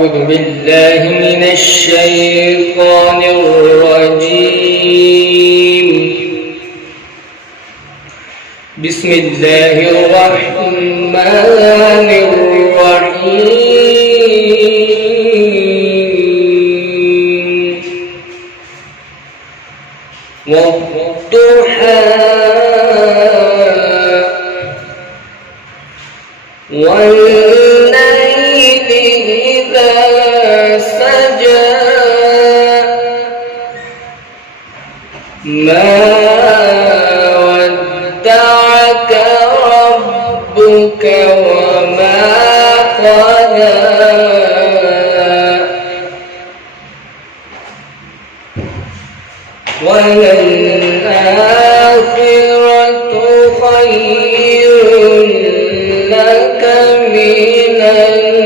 أعوذ بالله من الشيطان الرجيم. بسم الله الرحمن الرحيم. والضحى والليل إذا سجى ما ودعك ربك وما قلى وللآخرة خير لك من الأولى.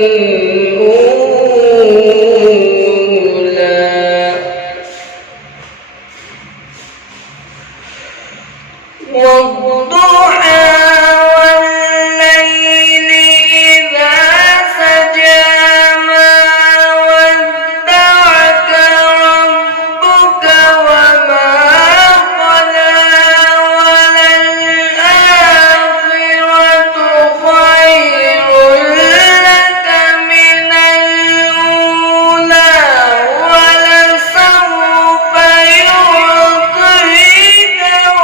والضحى والليل إذا سجى ما ودعك ربك وما قلى وللآخرة خير لك من الأولى ولسوف يعطيك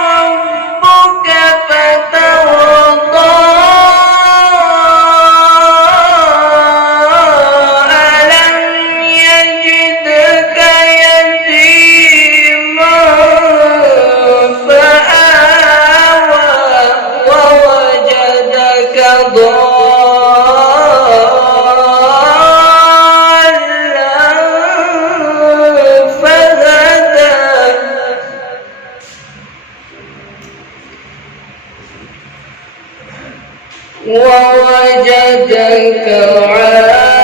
ربك فترضى. ألم يجدك يتيما فآوى ووجدك ضالا فهدى ووجدك عائلا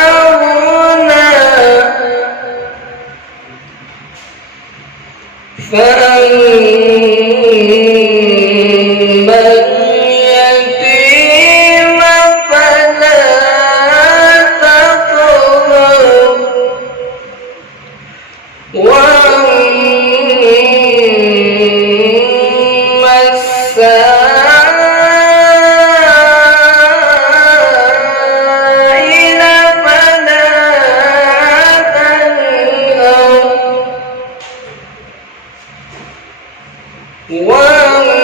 فأغنى فأما اليتيم فلا تقهر وأما السائل فلا تنهر وأما